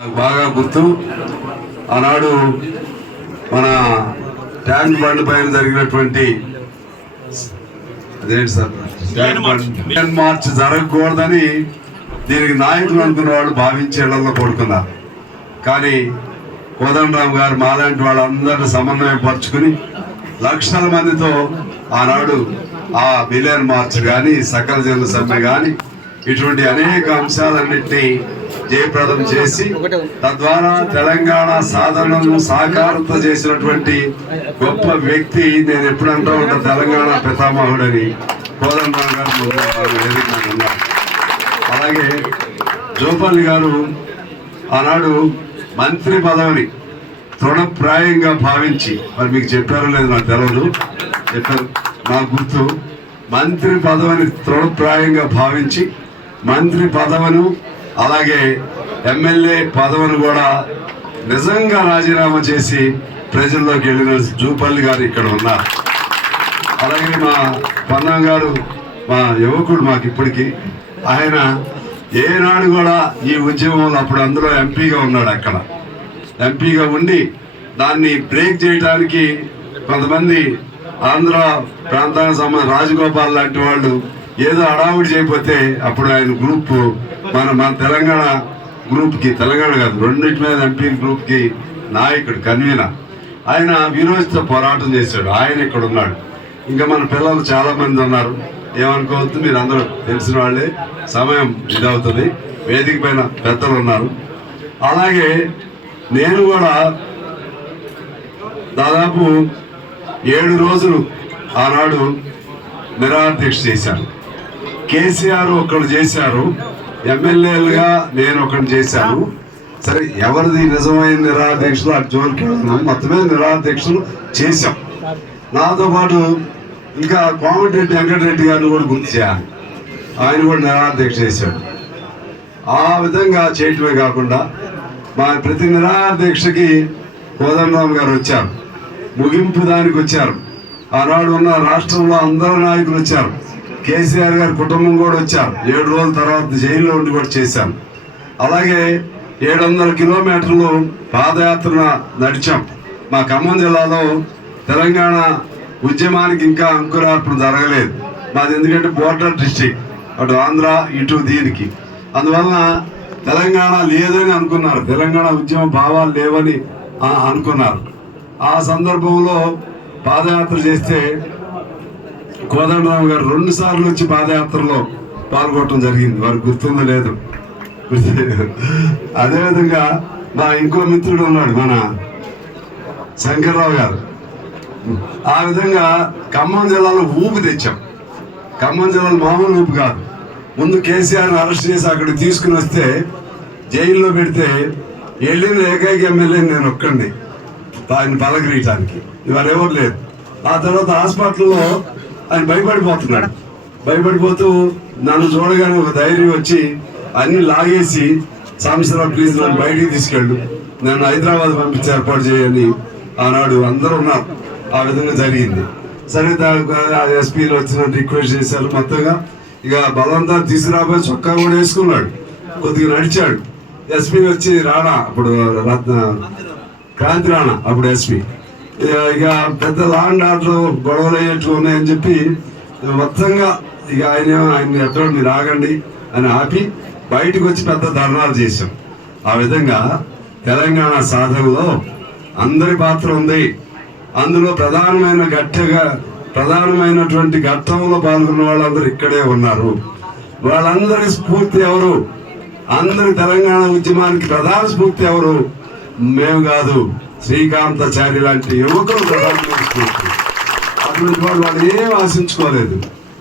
బాగా గుర్తు. ఆనాడు మన ట్యాంక్ బండ్ పైన జరిగినటువంటి మార్చ్ జరగకూడదని దీనికి నాయకులు అనుకున్న వాళ్ళు భావించి ఇళ్ళలో పడుకున్నారు. కానీ కోదండరామ్ గారు మాలాంటి వాళ్ళందరినీ సమన్వయం పరుచుకుని లక్షల మందితో ఆనాడు ఆ మిలియన్ మార్చ్ కానీ సకల జనుల సమ్మె కానీ ఇటువంటి అనేక అంశాలన్నింటినీ జయప్రదం చేసి తద్వారా తెలంగాణ సాధనను సాకారత చేసినటువంటి గొప్ప వ్యక్తి నేను ఎప్పుడంటూ ఉంటా తెలంగాణ పితామహుడని. కోదండ గారు అలాగే జోపల్లి గారు ఆనాడు మంత్రి పదవిని తృణప్రాయంగా భావించి మరి మీకు చెప్పారో లేదు నాకు తెలియదు చెప్పారు నాకు గుర్తు. మంత్రి పదవిని తృణప్రాయంగా భావించి మంత్రి పదవను అలాగే ఎమ్మెల్యే పదవిని కూడా నిజంగా రాజీనామా చేసి ప్రజల్లోకి వెళ్ళిన జూపల్లి గారు ఇక్కడ ఉన్నారు. అలాగే మా పన్నం గారు మా యువకుడు మాకు ఇప్పటికీ. ఆయన ఏనాడు కూడా ఈ ఉద్యమంలో అప్పుడు అందులో ఎంపీగా ఉన్నాడు అక్కడ. ఎంపీగా ఉండి దాన్ని బ్రేక్ చేయడానికి కొంతమంది ఆంధ్ర ప్రాంతానికి సంబంధించిన రాజగోపాల్ లాంటి వాళ్ళు ఏదో అడావుడి చేయకపోతే అప్పుడు ఆయన గ్రూప్ మన మన తెలంగాణ గ్రూప్కి తెలంగాణ కాదు రెండింటి మీద ఎంపీ గ్రూప్కి నాయకుడు కన్వీనర్. ఆయన విరోధితో పోరాటం చేశాడు. ఆయన ఇక్కడ ఉన్నాడు. ఇంకా మన పిల్లలు చాలామంది ఉన్నారు. ఏమనుకోవద్దు మీరు అందరూ తెలిసిన వాళ్ళే. సమయం ఇదవుతుంది. వేదిక పైన పెద్దలు ఉన్నారు. అలాగే నేను కూడా దాదాపు ఏడు రోజులు ఆనాడు నిరాదీక్ష చేశాను. కేసీఆర్ ఒకళ్ళు చేశారు. ఎమ్మెల్యేలుగా నేను ఒకటి చేశాను. సరే ఎవరిది నిజమైన నిరాధ్యక్షులు అటు జోలికి వెళ్ళను మొత్తమే నిరాధ్యక్షులు చేశాం. నాతో పాటు ఇంకా కోమటిరెడ్డి వెంకటరెడ్డి గారిని కూడా గుర్తు చేయాలి. ఆయన కూడా నిరాధ్యక్ష చేశాడు. ఆ విధంగా చేయటమే కాకుండా మా ప్రతి నిరాధ్యక్షకి కోదండరామ్ గారు వచ్చారు. ముగింపు దానికి వచ్చారు. ఆనాడు ఉన్న రాష్ట్రంలో అందరు నాయకులు వచ్చారు. కేసీఆర్ గారి కుటుంబం కూడా వచ్చారు ఏడు రోజుల తర్వాత జైల్లో ఉండి కూడా చేశాం. అలాగే ఏడు వందల కిలోమీటర్లు పాదయాత్ర నడిచాం. మా ఖమ్మం జిల్లాలో తెలంగాణ ఉద్యమానికి ఇంకా అంకురార్పణ జరగలేదు. మాది ఎందుకంటే బోర్డర్ డిస్టిక్ అటు ఆంధ్ర ఇటు దీనికి. అందువలన తెలంగాణ లేదని అనుకున్నారు. తెలంగాణ ఉద్యమ భావాలు లేవని అనుకున్నారు. ఆ సందర్భంలో పాదయాత్ర చేస్తే కోదండరావు గారు రెండు సార్లు వచ్చి పాదయాత్రలో పాల్గొనడం జరిగింది. వారు గుర్తుందో లేదు. అదేవిధంగా మా ఇంకో మిత్రుడు ఉన్నాడు మన శంకర్రావు గారు. ఆ విధంగా ఖమ్మం జిల్లాలో ఊపు తెచ్చాం. ఖమ్మం జిల్లాలో మామూలు ఊపు కాదు. ముందు కేసీఆర్ అరెస్ట్ చేసి అక్కడికి తీసుకుని వస్తే జైల్లో పెడితే వెళ్ళిన ఏకైక ఎమ్మెల్యే నేను ఒక్కండి ఆయన పలకరీయటానికి ఇవాళ ఎవరు లేదు ఆ తర్వాత హాస్పిటల్లో ఆయన భయపడిపోతున్నాడు. భయపడిపోతూ నన్ను చూడగానే ఒక ధైర్యం వచ్చి అన్ని లాగేసి సాంబశివరావు ప్లీజ్ నన్ను బయటికి తీసుకెళ్ళు. నన్ను హైదరాబాద్ పంపించి ఏర్పాటు చేయని ఆనాడు అందరూ ఉన్నారు. ఆ విధంగా జరిగింది. సరే ఎస్పీలు వచ్చిన రిక్వెస్ట్ చేశారు మొత్తంగా. ఇక బలవంతా తీసుకురాబోయి చొక్కా కూడా వేసుకున్నాడు. కొద్దిగా నడిచాడు. ఎస్పీ వచ్చి రాణా అప్పుడు రత్న క్రాంతి రాణా అప్పుడు ఎస్పీ. ఇక పెద్ద లాండ్ ఆర్డర్ గొడవలు అయ్యేట్లు ఉన్నాయని చెప్పి మొత్తంగా ఇక ఆయన ఆయన ఎట్లా మీరు ఆగండి అని ఆపి బయటకు వచ్చి పెద్ద ధర్నాలు చేశాం. ఆ విధంగా తెలంగాణ సాధనలో అందరి పాత్ర ఉంది. అందులో ప్రధానమైన గట్టగా ప్రధానమైనటువంటి ఘట్టంలో పాల్గొన్న వాళ్ళందరూ ఇక్కడే ఉన్నారు. వాళ్ళందరి స్ఫూర్తి ఎవరు? అందరి తెలంగాణ ఉద్యమానికి ప్రధాన స్ఫూర్తి ఎవరు? మేము కాదు. శ్రీకాంతాచారి లాంటి యువకులు అటువంటి వాళ్ళు వాళ్ళు ఏం ఆశించుకోలేదు.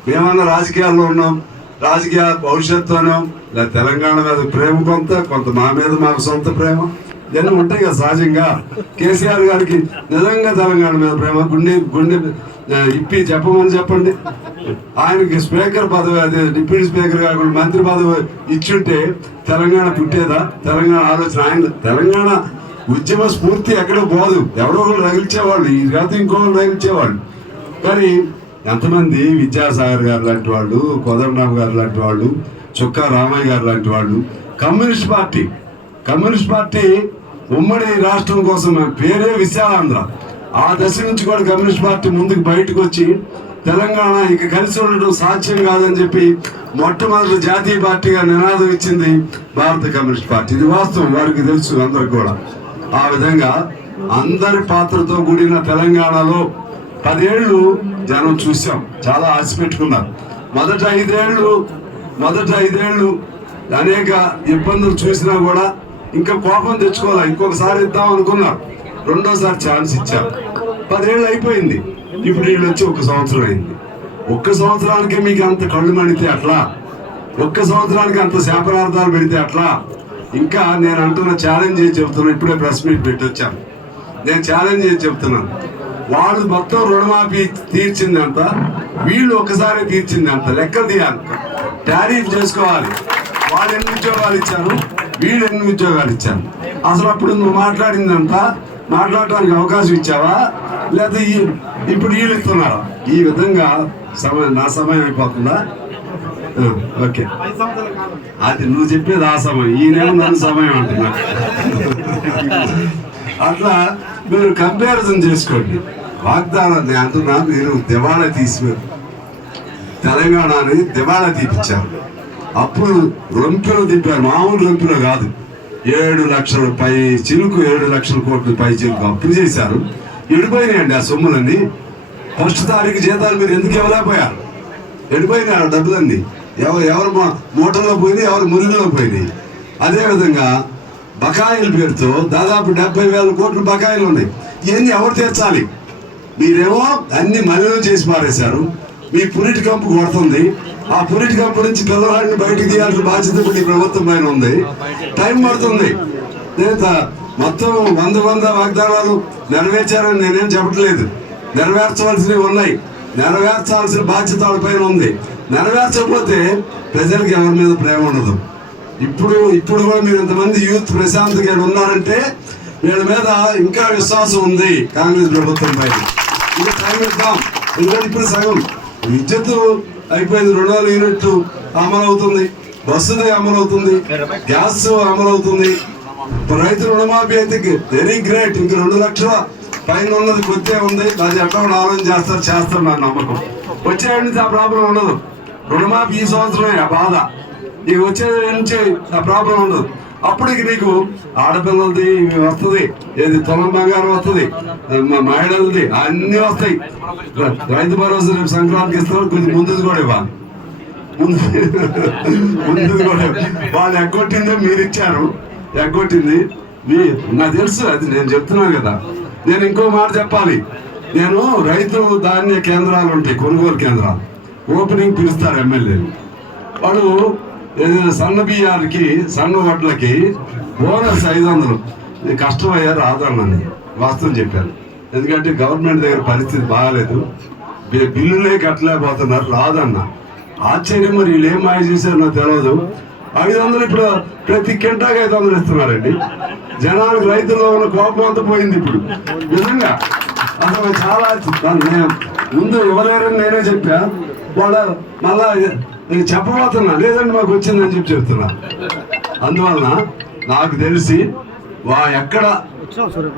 మేమన్నా రాజకీయాల్లో ఉన్నాం రాజకీయ భవిష్యత్తునో లేదా తెలంగాణ మీద ప్రేమ కొంత కొంత మా మీద మాకు సొంత ప్రేమ. ఇవన్నీ ఉంటాయి కదా సహజంగా. కేసీఆర్ గారికి నిజంగా తెలంగాణ మీద ప్రేమ. గుండె గుండె ఇప్పి చెప్పమని చెప్పండి. ఆయనకి స్పీకర్ పదవి అదే డిప్యూటీ స్పీకర్ కాకుండా మంత్రి పదవి ఇచ్చుంటే తెలంగాణ పుట్టేదా? తెలంగాణ ఆలోచన ఆయన తెలంగాణ ఉద్యమ స్ఫూర్తి ఎక్కడో పోదు. ఎవరో ఒకరు రగిల్చేవాళ్ళు. ఈ కాదు ఇంకొకరు రగిల్చేవాళ్ళు. కానీ ఎంతమంది విద్యాసాగర్ గారు లాంటి వాళ్ళు కోదండరామ్ గారు లాంటి వాళ్ళు చుక్కా రామయ్య గారు లాంటి వాళ్ళు కమ్యూనిస్ట్ పార్టీ. కమ్యూనిస్ట్ పార్టీ ఉమ్మడి రాష్ట్రం కోసం పేరే విశాలాంధ్ర. ఆ దశ నుంచి కూడా కమ్యూనిస్ట్ పార్టీ ముందుకు బయటకు వచ్చి తెలంగాణ ఇక కలిసి ఉండడం సాధ్యం కాదని చెప్పి మొట్టమొదటి జాతీయ పార్టీగా నినాదం ఇచ్చింది భారత కమ్యూనిస్ట్ పార్టీ. ఇది వాస్తవం. వారికి తెలుసు అందరికి కూడా. ఆ విధంగా అందరి పాత్రతో కూడిన తెలంగాణలో పదేళ్ళు జనం చూసాం చాలా ఆశ పెట్టుకున్నారు మొదట ఐదేళ్ళు మొదట ఐదేళ్ళు అనేక ఇబ్బందులు చూసినా కూడా ఇంకా కోపం తెచ్చుకోవాలి? ఇంకొకసారి ఇద్దాం అనుకున్నారు రెండోసారి ఛాన్స్ ఇచ్చారు పదేళ్ళు అయిపోయింది. ఇప్పుడు వీళ్ళు వచ్చి ఒక సంవత్సరం అయింది. ఒక్క సంవత్సరానికి మీకు అంత కళ్ళు మణితే అట్లా? ఒక్క సంవత్సరానికి అంత శాపనార్థాలు పెడితే అట్లా? ఇంకా నేను అంటున్న ఛాలెంజ్ చేసి చెప్తున్నా ఇప్పుడే ప్రెస్ మీట్ పెట్టొచ్చాను నేను ఛాలెంజ్ చేసి చెప్తున్నాను? వాళ్ళు మొత్తం రుణమాఫీ తీర్చింది వీళ్ళు ఒకసారి తీర్చింది లెక్క తీయాలి. టారీఫ్ చేసుకోవాలి. వాళ్ళు ఎన్ని ఉద్యోగాలు ఇచ్చారు? వీళ్ళు ఎన్ని ఉద్యోగాలు ఇచ్చారు? అసలు అప్పుడు నువ్వు మాట్లాడిందంతా మాట్లాడటానికి అవకాశం ఇచ్చావా? లేదా ఇప్పుడు వీళ్ళు ఇస్తున్నారా? ఈ విధంగా సమయం నా సమయం అయిపోతుందా? ఓకే. అది నువ్వు చెప్పేది ఆ సమయం. ఈయనేమో నన్ను సమయం అంటున్నా. అట్లా మీరు కంపారిజన్ చేసుకోండి. వాగ్దానం నేను అంటున్నా మీరు దివాళా తెలంగాణ తెలంగాణని దివాళా తీపిచ్చారు. అప్పుడు రొంపెలు తిప్పారు. మామూలు రొంపెలు కాదు. ఏడు లక్షల పై చిలుకు ఏడు లక్షల కోట్ల పై చిలుకు అప్పులు చేశారు. ఎడిపోయినాయండి ఆ సొమ్ములన్నీ. ఫస్ట్ తారీఖు జీతాలు మీరు ఎందుకు ఇవ్వలేకపోయారు? ఎడిపోయినాయి ఆ డబ్బులన్నీ. ఎవరు ఎవరు మూటల్లో పోయినాయి ఎవరు మురిలో పోయినాయి అదేవిధంగా బకాయిల పేరుతో దాదాపు డెబ్బై వేల కోట్లు బకాయిలు ఉన్నాయి. ఇవన్నీ ఎవరు తీర్చాలి? మీరేమో అన్ని మలినం చేసి మారేశారు మీ పురిటి కంపు కొడుతుంది. ఆ పురిటి కంపు నుంచి పిల్లవాడిని బయటికి తీయాల్సిన బాధ్యత ఇప్పుడు ఈ ప్రభుత్వం పైన ఉంది. టైం పడుతుంది. లేదా మొత్తం వంద వంద వాగ్దానాలు నెరవేర్చారని నేనేం చెప్పట్లేదు. నెరవేర్చవలసినవి ఉన్నాయి. నెరవేర్చాల్సిన బాధ్యత వాళ్ళ పైన ఉంది. నెరవేర్చకపోతే ప్రజలకు ఎవరి మీద ప్రేమ ఉండదు. ఇప్పుడు ఇప్పుడు కూడా మీరు ఇంతమంది యూత్ ప్రశాంత్ గారు ఉన్నారంటే వీళ్ళ మీద ఇంకా విశ్వాసం ఉంది కాంగ్రెస్ ప్రభుత్వం పైన. ఇది టైం ఇద్దాం. ఎందుకంటే ఇప్పుడు సగం. విద్యుత్ అయిపోయింది రెండు వందల యూనిట్లు అమలు అవుతుంది బస్సుది అమలు అవుతుంది గ్యాస్ అమలు అవుతుంది రైతు రుణమాఫీ అయితే వెరీ గ్రేట్. ఇంక రెండు లక్షల పైన ఉన్నది కొద్దే ఉంది. అది ఎట్లా ఆలోచన చేస్తారు చేస్తారు నా నమ్మకం. వచ్చే నుంచి ఆ ప్రాబ్లం ఉండదు. రుణమాఫీ ఈ సంవత్సరమే ఆ బాధ. నీకు వచ్చే నుంచి ఆ ప్రాబ్లం ఉండదు. అప్పటికి నీకు ఆడపిల్లలది వస్తుంది ఏది తులం బంగారం వస్తుంది మహిళలది అన్నీ వస్తాయి. రైతు భరోసా రేపు సంక్రాంతికి ఇస్తారు కొంచెం ముందుది కూడా ఇవ్వాలి ముందు కూడా వాళ్ళు ఎగ్గొట్టిందే మీరు ఇచ్చారు. ఎగ్గొట్టింది మీ నాకు తెలుసు అది నేను చెప్తున్నాను కదా. నేను ఇంకో మాట చెప్పాలి. నేను రైతు ధాన్య కేంద్రాలు ఉంటాయి కొనుగోలు కేంద్రాలు. ఓపెనింగ్ పిలుస్తారు ఎమ్మెల్యేలు వాడు ఏదైనా సన్న బియ్యానికి సన్న వడ్లకి బోనస్ ఐదు వందలు. కష్టమయ్యారు కష్టమయ్యా రాదన్నని వాస్తవం చెప్పాను ఎందుకంటే గవర్నమెంట్ దగ్గర పరిస్థితి బాగాలేదు. బిల్లులే కట్టలేకపోతున్నారు. రాదన్న. ఆశ్చర్యం మరి వీళ్ళు ఏం మాయ చేశారో తెలియదు ఐదు వందలు ఇప్పుడు ప్రతి కింటాకి ఐదు వందలు ఇస్తున్నారండి. జనాలకు రైతుల్లో ఉన్న కోపం అంతా పోయింది ఇప్పుడు. నిజంగా. అసలు చాలా దాన్ని నేను ముందు ఇవ్వలేరని నేనే చెప్పా. వాళ్ళ మళ్ళా నేను చెప్పబోతున్నా. లేదండి మాకు వచ్చిందని చెప్పి చెప్తున్నా. అందువలన నాకు తెలిసి వా ఎక్కడ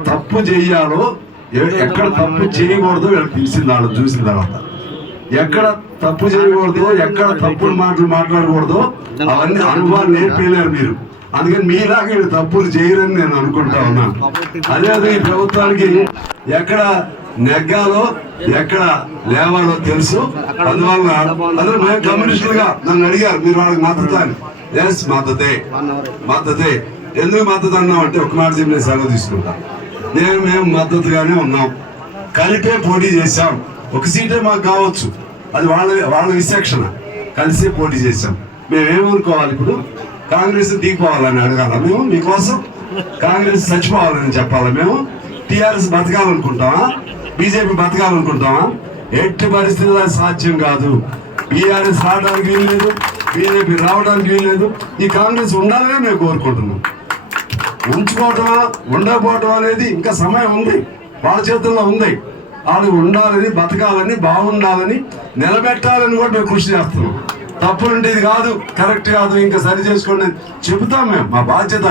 తప్పు చేయాలో ఎక్కడ తప్పు చేయకూడదు వీళ్ళకి తెలిసింది వాళ్ళు చూసిన తర్వాత. ఎక్కడ తప్పు చేయకూడదు ఎక్కడ తప్పుడు మాటలు మాట్లాడకూడదు అవన్నీ అనుభవాలు నేర్పలేరు మీరు. అందుకని మీలాగా వీళ్ళు తప్పులు చేయరని నేను అనుకుంటా ఉన్నాను అదే ఈ ప్రభుత్వానికి ఎక్కడ నెగ్గాలో ఎక్కడ లేవాలో తెలుసు. అందువల్ల అందరూ మేము కమ్యూనిస్టులుగా నన్ను అడిగారు మీరు వాళ్ళకి మద్దతు అని. ఎస్ మద్దతే. మద్దతే. ఎందుకు మద్దతు అన్నాం అంటే ఒక మాట చెప్పి నేను సెలవు తీసుకుంటాను నేను మేము మద్దతుగానే ఉన్నాం. కలిపే పోటీ చేశాం. ఒక సీటే మాకు కావచ్చు. అది వాళ్ళ వాళ్ళ విశేషణ. కలిసే పోటీ చేశాం. మేమేమనుకోవాలి ఇప్పుడు? కాంగ్రెస్ దిగిపోవాలని అడగాల మేము మీకోసం? కాంగ్రెస్ చచ్చిపోవాలని చెప్పాలా మేము? టీఆర్ఎస్ బతకాలనుకుంటామా? బీజేపీ బతకాలనుకుంటామా ఎట్టి పరిస్థితుల్లో సాధ్యం కాదు. బీఆర్ఎస్ రావడానికి వీల్లేదు బీజేపీ రావడానికి వీల్లేదు ఈ కాంగ్రెస్ ఉండాలనే మేము కోరుకుంటున్నాం. ఉంచుకోవటమా ఉండకపోవటం అనేది ఇంకా సమయం ఉంది. వాళ్ళ చేతుల్లో ఉంది. వాళ్ళు ఉండాలని బతకాలని బాగుండాలని నిలబెట్టాలని కూడా మేము కృషి చేస్తున్నాం. తప్పులుంటే ఇది కాదు కరెక్ట్ కాదు ఇంకా సరి చేసుకోండి చెబుతాం మేము. మా బాధ్యత